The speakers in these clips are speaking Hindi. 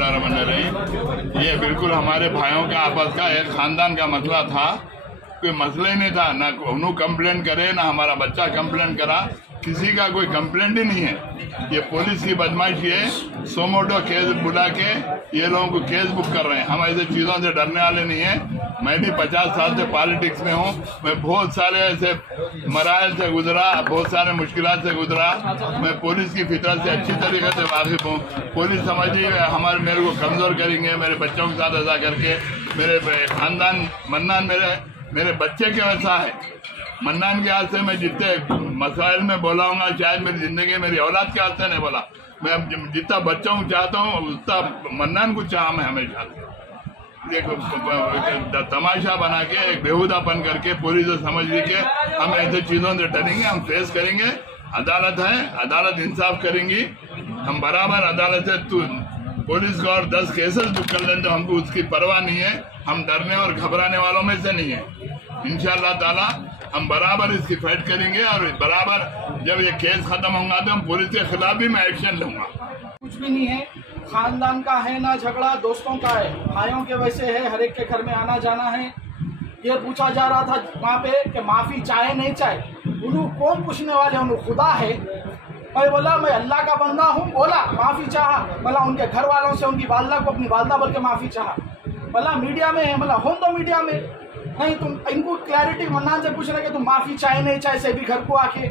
बिस्मिल्लाहिर्रहमानिर्रहीम। ये बिल्कुल हमारे भाइयों का आपस का एक खानदान का मसला था, कोई मसला ही नहीं था। ना उन्होंने कंप्लेंट करे, ना हमारा बच्चा कंप्लेंट करा, किसी का कोई कंप्लेंट ही नहीं है। ये पुलिस की बदमाशी है। सोमोटो केस बुला के ये लोगों को केस बुक कर रहे हैं। हम ऐसे चीजों से डरने वाले नहीं है। मैं भी 50 साल से पॉलिटिक्स में हूँ। मैं बहुत सारे ऐसे मराहल से गुजरा, बहुत सारे मुश्किलात से गुजरा। मैं पुलिस की फितरत से अच्छी तरीके से वाकिफ हूँ। पुलिस समझिए मेरे को कमजोर करेंगे, मेरे बच्चों के साथ ऐसा करके। मेरे खानदान मन्नान मेरे बच्चे के वैसा है। मन्नान के हाथ से मैं जितने मसाइल में बोला हूँ, शायद मेरी जिंदगी मेरी औलाद के हाथ से नहीं बोला। मैं जितना बच्चों को चाहता हूँ उतना मन्नान को चाहा मैं हमेशा। देखो तमाशा बना के एक बेहुदापन करके पुलिस से समझ ली के हम ऐसे चीजों से डरेंगे, हम फेस करेंगे। अदालत है, अदालत इंसाफ करेंगी। हम बराबर अदालत से पुलिस को और 10 केसेस बुक कर लें तो हमको उसकी परवाह नहीं है। हम डरने और घबराने वालों में से नहीं है। इंशाअल्लाह ताला हम बराबर इसकी फाइट करेंगे और बराबर जब ये केस खत्म होगा तो हम पुलिस के खिलाफ भी मैं एक्शन लूंगा। कुछ भी नहीं है, खानदान का है ना झगड़ा, दोस्तों का है, भाइयों के वैसे है, हर एक के घर में आना जाना है। ये पूछा जा रहा था वहाँ पे कि माफी चाहे नहीं चाहे, उन्होंने कौन पूछने वाले, उन्होंने खुदा है। मैं बोला मैं अल्लाह का बंदा हूँ, बोला माफी चाहा। बोला उनके घर वालों से उनकी वालदा को अपनी वालदा बोल के माफी चाहा। बोला मीडिया में है, बोला हो तो मीडिया में नहीं। तुम इनको क्लैरिटी मन्नान से पूछ रहे कि तुम माफी चाहे नहीं चाहे से भी घर को आके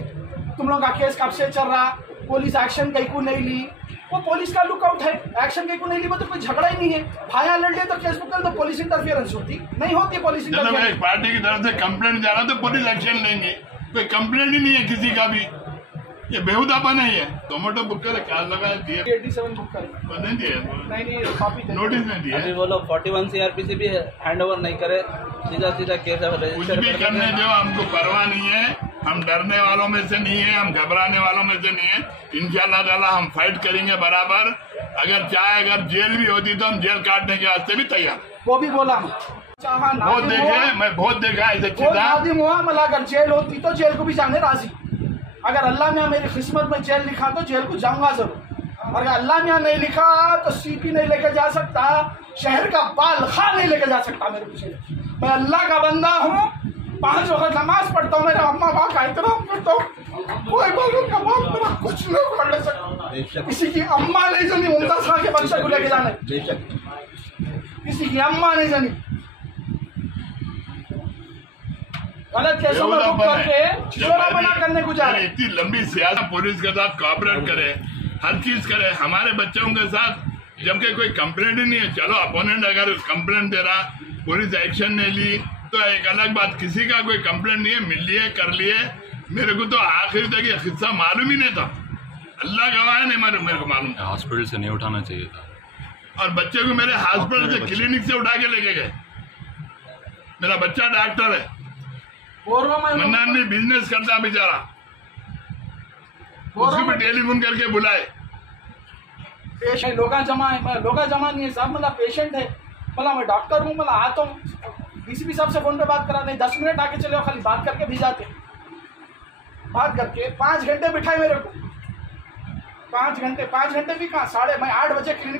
तुम लोग का केस कब से चल रहा, पुलिस एक्शन कहीं को नहीं ली। वो पुलिस का लुकआउट है, एक्शन कहीं को नहीं ली, वो तो कोई झगड़ा ही नहीं है। भाया लड़ ले तो केस बुक कर, तो पुलिस इंटरफियरेंस होती नहीं होती। पुलिस इंटरफियरेंस पार्टी की तरफ से कंप्लेंट जा रहा तो पुलिस एक्शन लेंगे। कोई कंप्लेंट ही नहीं है किसी का भी। ये बेहुदापन है। ये टोमेटो बुक करे क्या लगा दिए 87 बुक कर नहीं दिए, नहीं कॉपी नोटिस नहीं दिया। अभी वो लोग 41 CRPC भी हैंड ओवर नहीं करे, सीधा केस कुछ भी करने दो, हमको परवाह नहीं है। हम डरने वालों में से नहीं है, हम घबराने वालों में से नहीं है। इंशाअल्लाह ताला हम फाइट करेंगे बराबर। अगर जेल भी होती तो हम जेल काटने के वास्ते भी तैयार। वो भी बोला बहुत देखे, मैं बहुत देखा ऐसे नादिम हुआ। मतलब अगर जेल होती तो जेल को भी जाने राजी। अगर अल्लाह मियाँ मेरी किस्मत में जेल लिखा तो जेल को जाऊंगा जरूर। अगर अल्लाह मियाँ नहीं लिखा तो सीपी नहीं लेके जा सकता, शहर का बाल खा नहीं लेके जा सकता मेरे पीछे। मैं अल्लाह का बंदा हूँ, 5 वक्त नमाज पढ़ता हूँ, मेरे अम्मा बाप का एहतराम करता हूँ। कोई बोलो का बाप मेरा कुछ नहीं कर ले सकता। किसी की अम्मा नहीं जानी मुमताज खान के बच्चे को लेके जाने, किसी की अम्मा नहीं जानी। गलत केसों में बुक करके चिचोरा बना करने को जा रहे। इतनी लंबी सियासत पुलिस के साथ कोऑपरेट करे, हर चीज करे हमारे बच्चों के साथ, जबकि कोई कंप्लेंट ही नहीं है। चलो अपोनेंट अगर कंप्लेंट दे रहा, पुलिस एक्शन नहीं ली तो एक अलग बात। किसी का कोई कंप्लेंट नहीं है, मिल लिए कर लिए। मेरे को तो आखिर तक ये किस्सा मालूम ही नहीं था। अल्लाह गवाह है, नहीं मेरे को मालूम था। हॉस्पिटल से नहीं उठाना चाहिए था। और बच्चे को मेरे हॉस्पिटल से क्लिनिक से उठा के लेके गए। मेरा बच्चा डॉक्टर है, मन्नान भी बिजनेस करता बेचारा, उसको भी टेलीफोन करके बुलाए। पेशेंट लोग जमा है, लोग जमा नहीं है साहब, मतलब पेशेंट है। मतलब मैं डॉक्टर हूँ, मतलब आता हूँ डीसीपी साहब से फोन पे बात करा, नहीं 10 मिनट आके चले, खाली बात करके भी जाते। बात करके 5 घंटे बिठाए मेरे को, 5 घंटे भी कहाँ, मैं 8 बजे क्लिनिक